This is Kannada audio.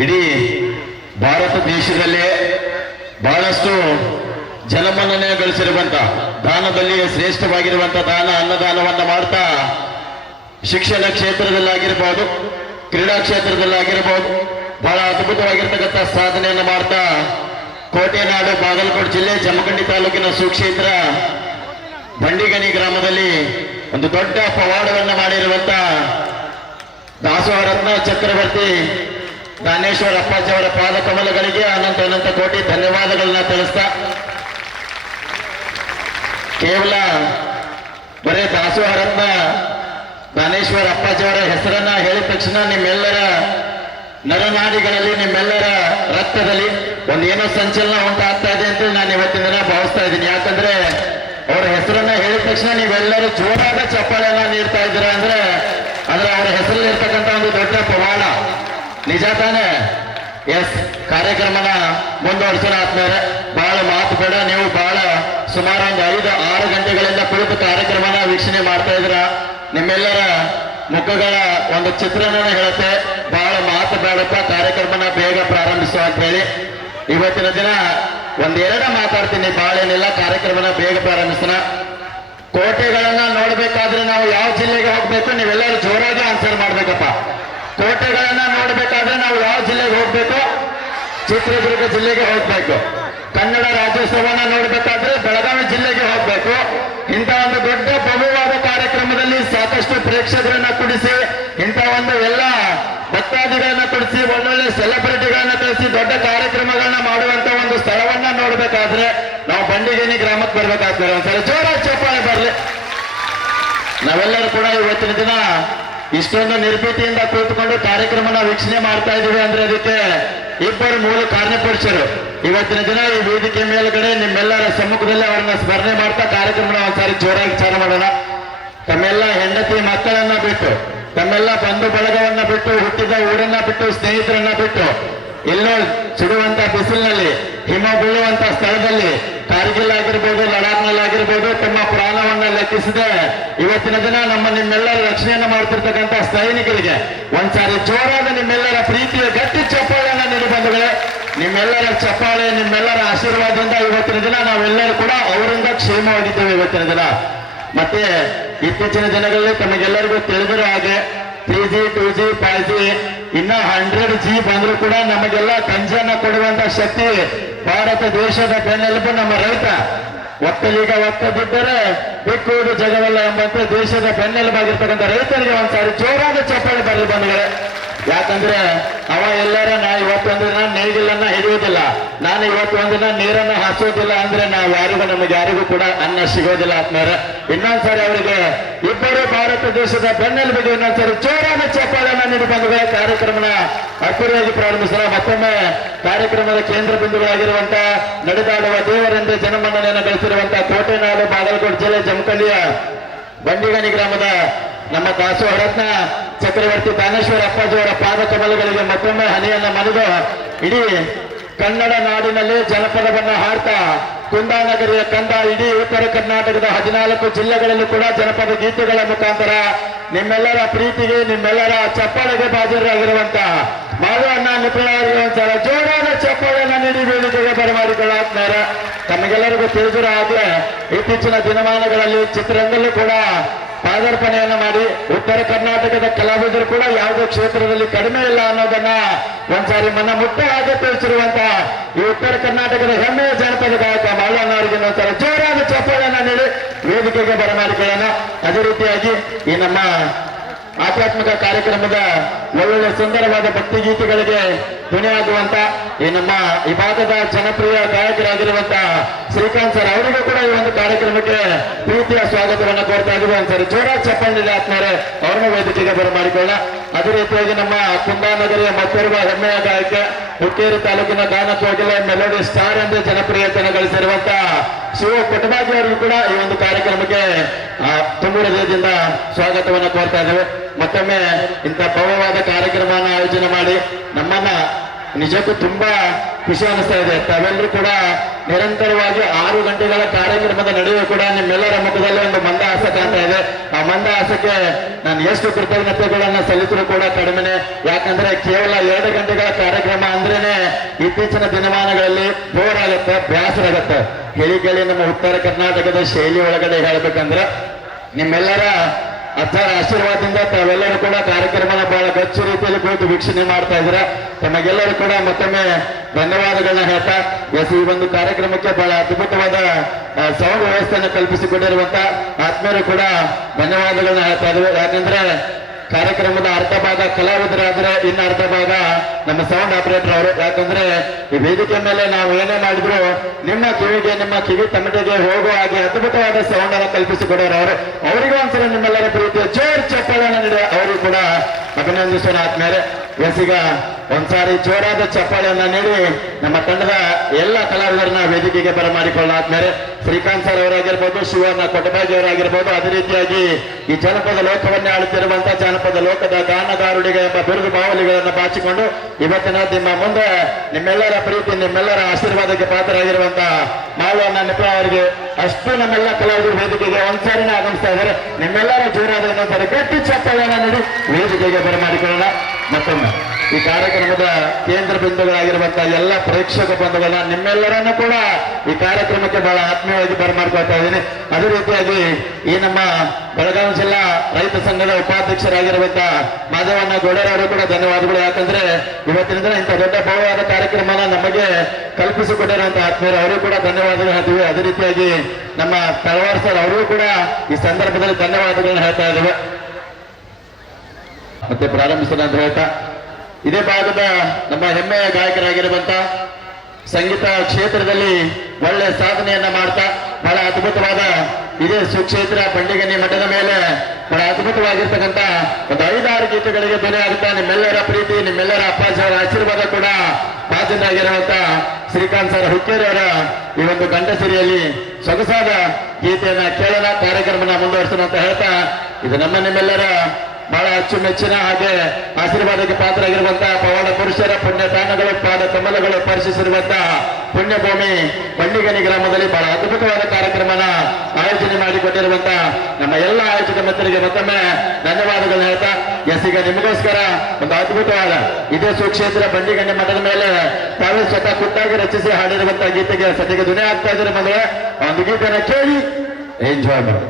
ಇಡೀ ಭಾರತ ದೇಶದಲ್ಲೇ ಬಹಳಷ್ಟು ಜನಮನ್ನಣೆ ಗಳಿಸಿರುವಂತ ದಾನದಲ್ಲಿ ಶ್ರೇಷ್ಠವಾಗಿರುವಂತ ದಾನ, ಅನ್ನದಾನವನ್ನು ಮಾಡ್ತಾ ಶಿಕ್ಷಣ ಕ್ಷೇತ್ರದಲ್ಲಾಗಿರ್ಬೋದು, ಕ್ರೀಡಾ ಕ್ಷೇತ್ರದಲ್ಲಾಗಿರ್ಬೋದು, ಬಹಳ ಅದ್ಭುತವಾಗಿರ್ತಕ್ಕಂಥ ಸಾಧನೆಯನ್ನು ಮಾಡ್ತಾ ಕೋಟೆನಾಡು ಬಾಗಲಕೋಟೆ ಜಿಲ್ಲೆ ಜಮಖಂಡಿ ತಾಲೂಕಿನ ಸುಕ್ಷೇತ್ರ ಬಂಡಿಗಣಿ ಗ್ರಾಮದಲ್ಲಿ ಒಂದು ದೊಡ್ಡ ಪವಾಡವನ್ನು ಮಾಡಿರುವಂತ ದಾಸೋಹ ರತ್ನ ಚಕ್ರವರ್ತಿ ದಾನೇಶ್ವರ ಅಪ್ಪಾಜಿ ಅವರ ಪಾದ ಕಮಲಗಳಿಗೆ ಅನಂತ ಅನಂತ ಕೋಟಿ ಧನ್ಯವಾದಗಳನ್ನ ತಿಳಿಸ್ತಾ. ಕೇವಲ ಬರೇ ದಾಸೋಹ ಜ್ಞಾನೇಶ್ವರ ಅವರ ಹೆಸರನ್ನ ಹೇಳಿದ ತಕ್ಷಣ ನಿಮ್ಮೆಲ್ಲರ ನರನಾಡಿಗಳಲ್ಲಿ, ನಿಮ್ಮೆಲ್ಲರ ರಕ್ತದಲ್ಲಿ ಒಂದೇನೋ ಸಂಚಲನ ಉಂಟಾಗ್ತಾ ಇದೆ ಅಂತ ನಾನು ಇವತ್ತಿನ ದಿನ ಭಾವಿಸ್ತಾ ಇದ್ದೀನಿ. ಯಾಕಂದ್ರೆ ಅವರ ಹೆಸರನ್ನ ಹೇಳಿದ ತಕ್ಷಣ ನೀವೆಲ್ಲರೂ ಜೋರಾದ ಚಪ್ಪಾಳೆಯನ್ನ ನೀಡ್ತಾ ಇದ್ದೀರಾ ಅಂದ್ರೆ ಅಂದ್ರೆ ಅವರ ಹೆಸರಲ್ಲಿ ಇರ್ತಕ್ಕಂಥ ಒಂದು ದೊಡ್ಡ ಪವಾಡ. ನಿಜ ತಾನೇ. ಎಸ್ ಕಾರ್ಯಕ್ರಮನ ಮುಂದುವರಿಸೋಣ ಆದ್ಮೇಲೆ ಬಹಳ ಮಾತು ಬೇಡ, ನೀವು ಬಹಳ ಸುಮಾರು ಒಂದು ಐದು, ಆರು ಗಂಟೆಗಳಿಂದ ಕುಳಿತು ಕಾರ್ಯಕ್ರಮನ ವೀಕ್ಷಣೆ ಮಾಡ್ತಾ ಇದ್ರ ನಿಮ್ಮೆಲ್ಲರ ಮುಖಗಳ ಒಂದು ಚಿತ್ರಣ ಹೇಳುತ್ತೆ. ಬಹಳ ಮಾತು ಬೇಡಪ್ಪ, ಕಾರ್ಯಕ್ರಮನ ಬೇಗ ಪ್ರಾರಂಭಿಸುವ ಅಂತ ಹೇಳಿ. ಇವತ್ತಿನ ದಿನ ಒಂದೆರಡ ಮಾತಾಡ್ತೀನಿ ಬಹಳ ಏನಿಲ್ಲ ಕಾರ್ಯಕ್ರಮನ ಬೇಗ ಪ್ರಾರಂಭಿಸೋಣ. ಕೋಟೆಗಳನ್ನ ನೋಡ್ಬೇಕಾದ್ರೆ ನಾವು ಯಾವ ಜಿಲ್ಲೆಗೆ ಹೋಗ್ಬೇಕು, ನೀವೆಲ್ಲರೂ ಜೋರಾಗಿ ಆನ್ಸರ್ ಮಾಡ್ಬೇಕಪ್ಪ. ಕೋಟೆಗಳನ್ನ ನೋಡ್ಬೇಕಾದ್ರೆ ನಾವು ಯಾವ ಜಿಲ್ಲೆಗೆ ಹೋಗ್ಬೇಕು? ಚಿತ್ರದುರ್ಗ ಜಿಲ್ಲೆಗೆ ಹೋಗ್ಬೇಕು. ಕನ್ನಡ ರಾಜ್ಯೋತ್ಸವನ ನೋಡ್ಬೇಕಾದ್ರೆ ಬೆಳಗಾವಿ ಜಿಲ್ಲೆಗೆ ಹೋಗ್ಬೇಕು. ಇಂಥ ಒಂದು ದೊಡ್ಡ ಭವ್ಯವಾದ ಕಾರ್ಯಕ್ರಮದಲ್ಲಿ ಸಾಕಷ್ಟು ಪ್ರೇಕ್ಷಕರನ್ನ ಕುಡಿಸಿ, ಇಂಥ ಒಂದು ಎಲ್ಲ ಭಕ್ತಾದಿಗಳನ್ನ ಕುಡಿಸಿ, ಒಳ್ಳೊಳ್ಳೆ ಸೆಲೆಬ್ರಿಟಿಗಳನ್ನ ಕಳಿಸಿ ದೊಡ್ಡ ಕಾರ್ಯಕ್ರಮಗಳನ್ನ ಮಾಡುವಂತ ಒಂದು ಸ್ಥಳವನ್ನ ನೋಡ್ಬೇಕಾದ್ರೆ ನಾವು ಬಂಡಿಗೇನಿ ಗ್ರಾಮಕ್ಕೆ ಬರ್ಬೇಕಾಗ್ತದೆ. ಒಂದ್ಸಲ ಜೋರಾಗಿ ಚಪ್ಪಾಳೆ ಬರ್ಲಿ. ನಾವೆಲ್ಲರೂ ಕೂಡ ಇವತ್ತಿನ ದಿನ ಇಷ್ಟೊಂದು ನಿರ್ಭೀತಿಯಿಂದ ಕೂತ್ಕೊಂಡು ಕಾರ್ಯಕ್ರಮನ ವೀಕ್ಷಣೆ ಮಾಡ್ತಾ ಇದ್ದೀವಿ ಅಂದ್ರೆ ಅದಕ್ಕೆ ಇಬ್ಬರು ಮೂಲ ಕಾರ್ಯಪುರುಷರು ಇವತ್ತಿನ ದಿನ ಈ ವೇದಿಕೆ ಮೇಲ್ಗಡೆ ನಿಮ್ಮೆಲ್ಲರ ಸಮ್ಮುಖದಲ್ಲಿ ಅವರನ್ನ ಸ್ಮರಣೆ ಮಾಡ್ತಾ ಕಾರ್ಯಕ್ರಮನ ಒಂದ್ಸಾರಿ ಜೋರಾಗಿ ಚಾಲ ಮಾಡೋಣ. ತಮ್ಮೆಲ್ಲ ಹೆಂಡತಿ ಮಕ್ಕಳನ್ನ ಬಿಟ್ಟು, ತಮ್ಮೆಲ್ಲ ಬಂಧು ಬಳಗವನ್ನ ಬಿಟ್ಟು, ಹುಟ್ಟಿದ ಊರನ್ನ ಬಿಟ್ಟು, ಸ್ನೇಹಿತರನ್ನ ಬಿಟ್ಟು ಎಲ್ಲೋ ಸುಡುವಂತ ಬಿಸಿಲಿನಲ್ಲಿ, ಹಿಮ ಬೀಳುವಂತ ಸ್ಥಳದಲ್ಲಿ ಕಾರ್ಗಿಲ್ ಆಗಿರ್ಬೋದು ಲಡಾಖ್ನಲ್ಲಿ ಆಗಿರ್ಬೋದು ತಮ್ಮ ಪ್ರಾಣವನ್ನ ಲೆಕ್ಕಿಸದೆ. ಇವತ್ತಿನ ದಿನ ನಮ್ಮ ನಿಮ್ಮೆಲ್ಲರ ರಕ್ಷಣೆಯನ್ನು ಮಾಡ್ತಿರ್ತಕ್ಕಂಥ ಸೈನಿಕರಿಗೆ ಒಂದ್ಸಾರಿ ಜೋರಾದ ನಿಮ್ಮೆಲ್ಲರ ಪ್ರೀತಿಯ ಗಟ್ಟಿ ಚಪ್ಪಾಳೆಯನ್ನ ನೀಡಿ ನಿಮ್ಮೆಲ್ಲರ ಚಪ್ಪಾಳೆ, ನಿಮ್ಮೆಲ್ಲರ ಆಶೀರ್ವಾದದಿಂದ ಇವತ್ತಿನ ದಿನ ನಾವೆಲ್ಲರೂ ಕೂಡ ಅವರಿಂದ ಕ್ಷೇಮವಾಗಿದ್ದೇವೆ ಇವತ್ತಿನ ದಿನ. ಮತ್ತೆ ಇತ್ತೀಚಿನ ದಿನಗಳಲ್ಲಿ ತಮಗೆಲ್ಲರಿಗೂ ತಿಳಿದಿರೋ ಹಾಗೆ three G two G five G ಇನ್ನ ಹಂಡ್ರೆಡ್ ಜಿ ಬಂದ್ರು ಕೂಡ ನಮಗೆಲ್ಲ ಕಂಜನ್ನ ಕೊಡುವಂತ ಶಕ್ತಿ ಭಾರತ ದೇಶದ ಬೆನ್ನೆಲುಬು ನಮ್ಮ ರೈತ. ಒಕ್ಕಲಿಗ ಒಕ್ಕದಿದ್ದರೆ ಬಿಕ್ಕುವುದು ಜಗವಲ್ಲ ಎಂಬಂತೆ ದೇಶದ ಬೆನ್ನೆಲುಬಾಗಿರ್ತಕ್ಕಂಥ ರೈತರಿಗೆ ಒಂದ್ಸಾರಿ ಜೋರಾದ ಚಪ್ಪಾಳೆ ಬರಲಿ ಬಂಧುಗಳೇ. ಯಾಕಂದ್ರೆ ಅವ ಎಲ್ಲರ ನಾ ಇವತ್ತೊಂದು ದಿನ ನೇಗಿಲನ್ನ ಹಿಡಿಯುವುದಿಲ್ಲ ನಾನು ಇವತ್ತು ಒಂದಿನ ನೀರನ್ನ ಹಾಸೋದಿಲ್ಲ ಅಂದ್ರೆ ನಾವು ಯಾರಿಗೂ ನಮಗೆ ಯಾರಿಗೂ ಕೂಡ ಅನ್ನ ಸಿಗೋದಿಲ್ಲ ಆತ್ಮರ ಇನ್ನೊಂದ್ಸರಿ ಅವರಿಗೆ ಇಬ್ಬರು ಭಾರತ ದೇಶದ ಬೆನ್ನೆಲುಬಿಗೆ ಇನ್ನೊಂದ್ಸರಿ ಜೋರಾದ ಚಪ್ಪಾಳನ್ನ ನೀಡಿ ಬಂದಿದೆ. ಕಾರ್ಯಕ್ರಮನ ಅದ್ದೂರಿಯಾಗಿ ಪ್ರಾರಂಭಿಸೋಣ ಮತ್ತೊಮ್ಮೆ ಕಾರ್ಯಕ್ರಮದ ಕೇಂದ್ರ ಬಿಂದುಗಳಾಗಿರುವಂತಹ ನಡೆದಾಡುವ ದೇವರೆಂದು ಜನಮನ್ನಣೆಯನ್ನು ಗಳಿಸಿರುವಂತ ಕೋಟೆನಾಡು ಬಾಗಲಕೋಟೆ ಜಿಲ್ಲೆ ಜಮಕಳ್ಳಿಯ ಬಂಡಿಗಣಿ ಗ್ರಾಮದ ನಮ್ಮ ದಾಸೋಹರತ್ನ ಚಕ್ರವರ್ತಿ ದಾನೇಶ್ವರ ಅಪ್ಪಾಜಿಯವರ ಪಾದ ಕಮಲಗಳಿಗೆ ಮತ್ತೊಮ್ಮೆ ಹನಿಯನ್ನ ಮನೆದು ಇಡೀ ಕನ್ನಡ ನಾಡಿನಲ್ಲಿ ಜನಪದವನ್ನು ಹಾಡ್ತಾ ಕುಂದಾನಗರಿಯ ಕಂದ ಇಡೀ ಉತ್ತರ ಕರ್ನಾಟಕದ ಹದಿನಾಲ್ಕು ಜಿಲ್ಲೆಗಳಲ್ಲಿ ಕೂಡ ಜನಪದ ಗೀತೆಗಳ ಮುಖಾಂತರ ನಿಮ್ಮೆಲ್ಲರ ಪ್ರೀತಿಗೆ, ನಿಮ್ಮೆಲ್ಲರ ಚಪ್ಪಾಳೆಗೆ ಬಾಜರಾಗಿರುವಂತ ಮಾವು ನಿಪುಣರಿಗೆ ಒಂದ್ಸಲ ಜೋರಾದ ಚಪ್ಪಾಳೆಯನ್ನ ನೀಡಿ ವೇದಿಕೆಗೆ ಬರಮಾಡಿಕೊಳ್ಳುತ್ತಾರೆ. ತಮಗೆಲ್ಲರಿಗೂ ತಿಳಿದಿರೋ ಹಾಗೆ ಇತ್ತೀಚಿನ ದಿನಮಾನಗಳಲ್ಲಿ ಚಿತ್ರರಂಗಲ್ಲೂ ಕೂಡ ಪಾದಾರ್ಪಣೆಯನ್ನ ಮಾಡಿ, ಉತ್ತರ ಕರ್ನಾಟಕದ ಕಲಾವಿದರು ಕೂಡ ಯಾವುದೇ ಕ್ಷೇತ್ರದಲ್ಲಿ ಕಡಿಮೆ ಇಲ್ಲ ಅನ್ನೋದನ್ನ ಒಂದ್ಸಾರಿ ಮನ ಮುಟ್ಟ ಹಾಗೆ ತಿಳಿಸಿರುವಂತ ಈ ಉತ್ತರ ಕರ್ನಾಟಕದ ಹೆಮ್ಮೆಯ ಜನಪದ ಗಾಯಕ ಮಾಳಣ್ಣವರಿಗೆ ಒಂದ್ಸಾರಿ ಜೋರಾದ ಚಪ್ಪಳನ್ನ ನೀಡಿ ವೇದಿಕೆಗೆ ಬರಮಾಡಿಕೊಳ್ಳೋಣ. ಅದೇ ರೀತಿಯಾಗಿ ಈ ನಮ್ಮ ಆಧ್ಯಾತ್ಮಿಕ ಕಾರ್ಯಕ್ರಮದ ಒಳ್ಳೊಳ್ಳೆ ಸುಂದರವಾದ ಭಕ್ತಿ ಗೀತೆಗಳಿಗೆ ಧ್ವನಿಯಾಗುವಂತ ಈ ನಮ್ಮ ಈ ಭಾಗದ ಜನಪ್ರಿಯ ಗಾಯಕರಾಗಿರುವಂತ ಶ್ರೀಕಾಂತ್ ಸರ್ ಅವರಿಗೂ ಕೂಡ ಈ ಒಂದು ಕಾರ್ಯಕ್ರಮಕ್ಕೆ ಪ್ರೀತಿಯ ಸ್ವಾಗತವನ್ನು ಕೋರ್ತಾ ಇದ್ದೀವಿ. ಒಂದ್ಸರಿ ಜೋರ ಚಪ್ಪಂಡಿಲ್ಲ ಆತ್ಮರೆ ಅವ್ರನ್ನ ವೇದಿಕೆಗೆ ಬರಮಾಡಿಕೊಳ್ಳ ಅದೇ ರೀತಿಯಾಗಿ ನಮ್ಮ ಕುಂದಾನಗರಿಯ ಮತ್ತೋರ್ವ ಹೆಮ್ಮೆಯ ಗಾಯಕ ಹುಕ್ಕೇರಿ ತಾಲೂಕಿನ ಗಾನ ಕೋಗಿಲೆ ಮೆಲೋಡಿ ಸ್ಟಾರ್ ಎಂದು ಜನಪ್ರಿಯತೆಯನ್ನು ಗಳಿಸಿರುವಂತ ಶಿವ ಪುಟ್ಟಬಾಜಿ ಅವರಿಗೂ ಕೂಡ ಈ ಒಂದು ಕಾರ್ಯಕ್ರಮಕ್ಕೆ ತುಂಬ ಹೃದಯದಿಂದ ಸ್ವಾಗತವನ್ನು ಕೋರ್ತಾ ಇದ್ದೇವೆ. ಮತ್ತೊಮ್ಮೆ ಇಂಥ ಭವ್ಯವಾದ ಕಾರ್ಯಕ್ರಮವನ್ನು ಆಯೋಜನೆ ಮಾಡಿ ನಮ್ಮನ್ನ ನಿಜಕ್ಕೂ ತುಂಬಾ ಖುಷಿ ಅನಿಸ್ತಾ ಇದೆ. ತಾವೆಲ್ಲರೂ ಕೂಡ ನಿರಂತರವಾಗಿ ಆರು ಗಂಟೆಗಳ ಕಾರ್ಯಕ್ರಮದ ನಡುವೆ ಕೂಡ ನಿಮ್ಮೆಲ್ಲರ ಮುಖದಲ್ಲಿ ಒಂದು ಮಂದಹಾಸ ಕಾಣ್ತಾ ಇದೆ. ಆ ಮಂದಹಾಸಕ್ಕೆ ನಾನು ಎಷ್ಟು ಕೃತಜ್ಞತೆಗಳನ್ನು ಸಲ್ಲಿಸಲು ಕೂಡ ಕಡಿಮೆನೆ. ಯಾಕಂದ್ರೆ ಕೇವಲ ಎರಡು ಗಂಟೆಗಳ ಕಾರ್ಯಕ್ರಮ ಅಂದ್ರೇನೆ ಇತ್ತೀಚಿನ ದಿನಮಾನಗಳಲ್ಲಿ ಬೋರ್ ಆಗುತ್ತೆ ಬೇಸರ ಆಗುತ್ತೆ ಹೇಳಿ ಕೇಳಿ ನಮ್ಮ ಉತ್ತರ ಕರ್ನಾಟಕದ ಶೈಲಿ ಒಳಗಡೆ ಹೇಳ್ಬೇಕಂದ್ರೆ, ನಿಮ್ಮೆಲ್ಲರ ಅಜ್ಜರ ಆಶೀರ್ವಾದದಿಂದ ತಾವೆಲ್ಲರೂ ಕೂಡ ಕಾರ್ಯಕ್ರಮನ ಬಹಳ ಗಚ್ಚು ರೀತಿಯಲ್ಲಿ ಕುಳಿತು ವೀಕ್ಷಣೆ ಮಾಡ್ತಾ ತಮಗೆಲ್ಲರೂ ಕೂಡ ಮತ್ತೊಮ್ಮೆ ಧನ್ಯವಾದಗಳನ್ನ ಹೇಳ್ತಾ, ಎಸ್, ಈ ಒಂದು ಕಾರ್ಯಕ್ರಮಕ್ಕೆ ಬಹಳ ಅದ್ಭುತವಾದ ಸೌಂಡ್ ವ್ಯವಸ್ಥೆಯನ್ನು ಕಲ್ಪಿಸಿಕೊಂಡಿರುವಂತ ಆತ್ಮೀಯರು ಕೂಡ ಧನ್ಯವಾದಗಳನ್ನ ಹೇಳ್ತಾ ಇದ್ರು ಯಾಕಂದ್ರೆ ಕಾರ್ಯಕ್ರಮದ ಅರ್ಧ ಭಾಗ ಕಲಾವಿದರಾದ್ರೆ ಇನ್ನು ಅರ್ಧ ಭಾಗ ನಮ್ಮ ಸೌಂಡ್ ಆಪರೇಟರ್ ಅವರು. ಯಾಕಂದ್ರೆ ಈ ವೇದಿಕೆ ಮೇಲೆ ನಾವು ಏನೇ ಮಾಡಿದ್ರು ನಿಮ್ಮ ಕಿವಿಗೆ, ನಿಮ್ಮ ಕಿವಿ ತಮಟೆಗೆ ಹೋಗುವ ಹಾಗೆ ಅದ್ಭುತವಾದ ಸೌಂಡ್ ಅನ್ನು ಕಲ್ಪಿಸಿಕೊಡೋರು ಅವರು. ಅವರಿಗೂ ಒಂದ್ಸಲ ನಿಮ್ಮೆಲ್ಲರ ಪ್ರೀತಿಯ ಜೋರ್ ಚಪ್ಪಾಳೆಯನ್ನು ನೀಡಿ, ಅವರಿಗೂ ಕೂಡ ಅಭಿನಂದಿಸೋಣ ಆದ್ಮೇಲೆ. ಎಸ್ ಈಗ ಒಂದ್ಸಾರಿ ಜೋರಾದ ಚಪ್ಪಾಳೆಯನ್ನ ನೀಡಿ ನಮ್ಮ ತಂಡದ ಎಲ್ಲ ಕಲಾವಿದರನ್ನ ವೇದಿಕೆಗೆ ಬರಮಾಡಿಕೊಳ್ಳೋಣ ಆದ್ಮೇಲೆ. ಶ್ರೀಕಾಂತ್ ಸರ್ ಅವರಾಗಿರ್ಬೋದು, ಶಿವಣ್ಣ ಕೊಟಬಾಜಿ ಅವರಾಗಿರ್ಬೋದು, ಅದೇ ರೀತಿಯಾಗಿ ಈ ಜನಪದ ಲೋಕವನ್ನೇ ಆಳುತ್ತಿರುವಂತಹ ಜಾನಪದ ಲೋಕದ ದಾನದಾರುಡಿಗೆ ಎಂಬ ಬಿರುದು ಬಾವಲಿಗಳನ್ನು ಬಾಚಿಕೊಂಡು ಇವತ್ತಿನ ನಿಮ್ಮ ಮುಂದೆ ನಿಮ್ಮೆಲ್ಲರ ಪ್ರೀತಿ, ನಿಮ್ಮೆಲ್ಲರ ಆಶೀರ್ವಾದಕ್ಕೆ ಪಾತ್ರರಾಗಿರುವಂತಹ ಮಾವಣ್ಣ ನಿಪ್ಪ ಅವರಿಗೆ ಅಷ್ಟು ನಮ್ಮೆಲ್ಲ ಕಲಾವಿದರು ವೇದಿಕೆಗೆ ಒಂದ್ಸಾರಿ ಆಗಮಿಸ್ತಾ ಇದ್ದಾರೆ. ನಿಮ್ಮೆಲ್ಲರ ಜೋರಾದ ಗಟ್ಟಿ ಚಪ್ಪಲನ್ನು ನೀಡಿ ವೇದಿಕೆಗೆ ಬರಮಾಡಿಕೊಳ್ಳೋಣ. ಮತ್ತೊಮ್ಮೆ. ಈ ಕಾರ್ಯಕ್ರಮದ ಕೇಂದ್ರ ಬಿಂದುಗಳಾಗಿರುವಂತಹ ಎಲ್ಲ ಪ್ರೇಕ್ಷಕ ಬಂಧುಗಳ ನಿಮ್ಮೆಲ್ಲರನ್ನು ಕೂಡ ಈ ಕಾರ್ಯಕ್ರಮಕ್ಕೆ ಬಹಳ ಆತ್ಮೀಯವಾಗಿ ಬರಮಾಡ್ಕೊಳ್ತಾ ಇದ್ದೀನಿ. ಅದೇ ರೀತಿಯಾಗಿ ಈ ನಮ್ಮ ಬೆಳಗಾವಿ ಜಿಲ್ಲಾ ರೈತ ಸಂಘದ ಉಪಾಧ್ಯಕ್ಷರಾಗಿರುವಂತಹ ಮಾಧವಣ್ಣ ಗೌಡರವರು ಕೂಡ ಧನ್ಯವಾದಗಳು. ಯಾಕಂದ್ರೆ ಇವತ್ತಿನ ದಿನ ಇಂಥ ದೊಡ್ಡ ಭವ್ಯವಾದ ಕಾರ್ಯಕ್ರಮನ ನಮಗೆ ಕಲ್ಪಿಸಿಕೊಟ್ಟಿರುವಂತಹ ಆತ್ಮೀಯರು ಅವರು ಕೂಡ ಧನ್ಯವಾದಗಳು ಹೇಳ್ತೀವಿ. ಅದೇ ರೀತಿಯಾಗಿ ನಮ್ಮ ತಳವಾರ್ ಸರ್ ಅವರು ಕೂಡ ಈ ಸಂದರ್ಭದಲ್ಲಿ ಧನ್ಯವಾದಗಳನ್ನು ಹೇಳ್ತಾ ಇದ್ದೇವೆ. ಮತ್ತೆ ಪ್ರಾರಂಭಿಸೋಣ ಅಂತ ಹೇಳ್ತಾ ಇದೇ ಭಾಗದ ನಮ್ಮ ಹೆಮ್ಮೆಯ ಗಾಯಕರಾಗಿರುವಂತ ಸಂಗೀತ ಕ್ಷೇತ್ರದಲ್ಲಿ ಒಳ್ಳೆ ಸಾಧನೆಯನ್ನ ಮಾಡ್ತಾ ಬಹಳ ಅದ್ಭುತವಾದ ಇದೇ ಸುಕ್ಷೇತ್ರ ಪಂಡಿಗನಿ ಮಠದ ಮೇಲೆ ಬಹಳ ಅದ್ಭುತವಾಗಿರ್ತಕ್ಕಂಥ ಒಂದು ಐದಾರು ಗೀತೆಗಳಿಗೆ ಬೆಲೆ ಆಗುತ್ತಾ ನಿಮ್ಮೆಲ್ಲರ ಪ್ರೀತಿ, ನಿಮ್ಮೆಲ್ಲರ ಅಪ್ಪಾಜಿ ಅವರ ಆಶೀರ್ವಾದ ಕೂಡ ಭಾಜನರಾಗಿರುವಂತ ಶ್ರೀಕಾಂತ್ ಸರ್ ಹುಕ್ಕೇರಿ ಅವರ ಈ ಒಂದು ಗಂಡಸಿರಿಯಲ್ಲಿ ಸೊಗಸಾದ ಗೀತೆಯನ್ನ ಕೇಳೋಣ, ಕಾರ್ಯಕ್ರಮನ ಮುಂದುವರಿಸೋಣ ಅಂತ ಹೇಳ್ತಾ ಇದು ನಮ್ಮ ನಿಮ್ಮೆಲ್ಲರ ಬಹಳ ಅಚ್ಚುಮೆಚ್ಚಿನ ಹಾಗೆ ಆಶೀರ್ವಾದಕ್ಕೆ ಪಾತ್ರರಾಗಿರುವಂತಹ ಪವಾಡ ಪುರುಷರ ಪುಣ್ಯ ತಾಣಗಳು ಪಾದ ಕಮಲಗಳು ಸ್ಪರ್ಶಿಸಿರುವಂತಹ ಪುಣ್ಯಭೂಮಿ ಬಂಡಿಗನಿ ಗ್ರಾಮದಲ್ಲಿ ಬಹಳ ಅದ್ಭುತವಾದ ಕಾರ್ಯಕ್ರಮನ ಆಯೋಜನೆ ಮಾಡಿಕೊಂಡಿರುವಂತಹ ನಮ್ಮ ಎಲ್ಲ ಆಯೋಜಕ ಮಿತ್ರರಿಗೆ ಮತ್ತೊಮ್ಮೆ ಧನ್ಯವಾದಗಳು ಹೇಳ್ತಾ, ಎಸ್, ಈಗ ನಿಮಗೋಸ್ಕರ ಒಂದು ಅದ್ಭುತವಾದ ಇದೇ ಸುಕ್ಷೇತ್ರ ಬಂಡಿಗಣಿ ಮಠದ ಮೇಲೆ ತಾವೇ ಸ್ವತಃ ಖುದ್ದಾಗಿ ರಚಿಸಿ ಹಾಡಿರುವಂತಹ ಗೀತೆಗೆ ಸದ್ಯಕ್ಕೆ ದುನಿಯಾ ಆಗ್ತಾ ಇದ್ದಾರೆ ಮದುವೆ ಒಂದು ಗೀತೆನ ಕೇಳಿ ಎಂಜಾಯ್ ಮಾಡಿ.